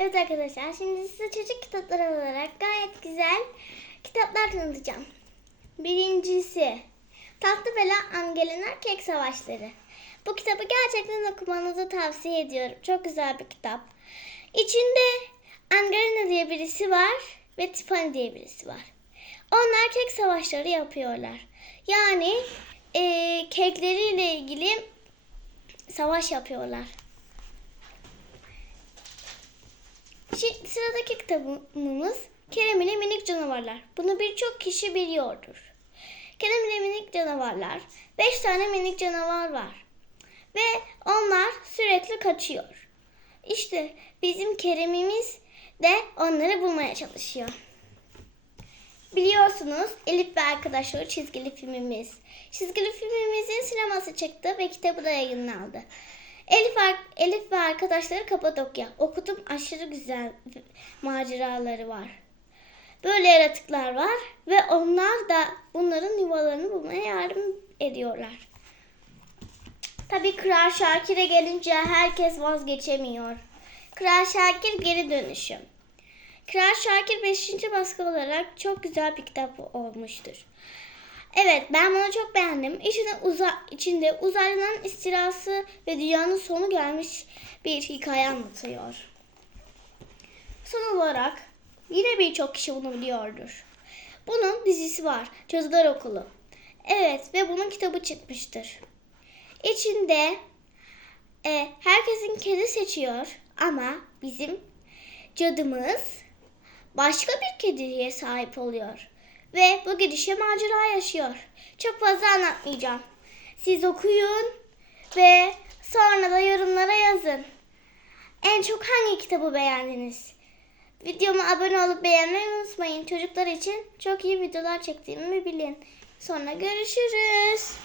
Evet arkadaşlar şimdi size çocuk kitapları olarak gayet güzel kitaplar tanıtacağım. Birincisi Tatlı Bela Angelina Kek Savaşları. Bu kitabı gerçekten okumanızı tavsiye ediyorum. Çok güzel bir kitap. İçinde Angelina diye birisi var ve Tiffany diye birisi var. Onlar kek savaşları yapıyorlar. Yani eee kekleriyle ilgili savaş yapıyorlar. Şimdi sıradaki kitabımız Kerem ile Minik Canavarlar. Bunu birçok kişi biliyordur. Kerem ile Minik Canavarlar. Beş tane minik canavar var. Ve onlar sürekli kaçıyor. İşte bizim Kerem'imiz de onları bulmaya çalışıyor. Biliyorsunuz Elif ve Arkadaşları çizgili filmimiz. Çizgili filmimizin sineması çıktı ve kitabı da yayınlandı. Elif, Elif ve Arkadaşları Kapadokya. Okudum aşırı güzel maceraları var. Böyle yaratıklar var ve onlar da bunların yuvalarını bulmaya yardım ediyorlar. Tabii Kral Şakir'e gelince herkes vazgeçemiyor. Kral Şakir geri dönüşüm. Kral Şakir 5. baskı olarak çok güzel bir kitap olmuştur. Evet ben bunu çok beğendim. İçinde, uza, içinde uzaylıların istilası ve dünyanın sonu gelmiş bir hikaye anlatıyor. Son olarak yine birçok kişi bunu biliyordur. Bunun dizisi var. Cadılar Okulu. Evet ve bunun kitabı çıkmıştır. İçinde e, herkesin kedi seçiyor ama bizim cadımız başka bir kediye sahip oluyor. Ve bu gidişe macera yaşıyor. Çok fazla anlatmayacağım. Siz okuyun ve sonra da yorumlara yazın. En çok hangi kitabı beğendiniz? Videoma abone olup beğenmeyi unutmayın. Çocuklar için çok iyi videolar çektiğimi bilin. Sonra görüşürüz.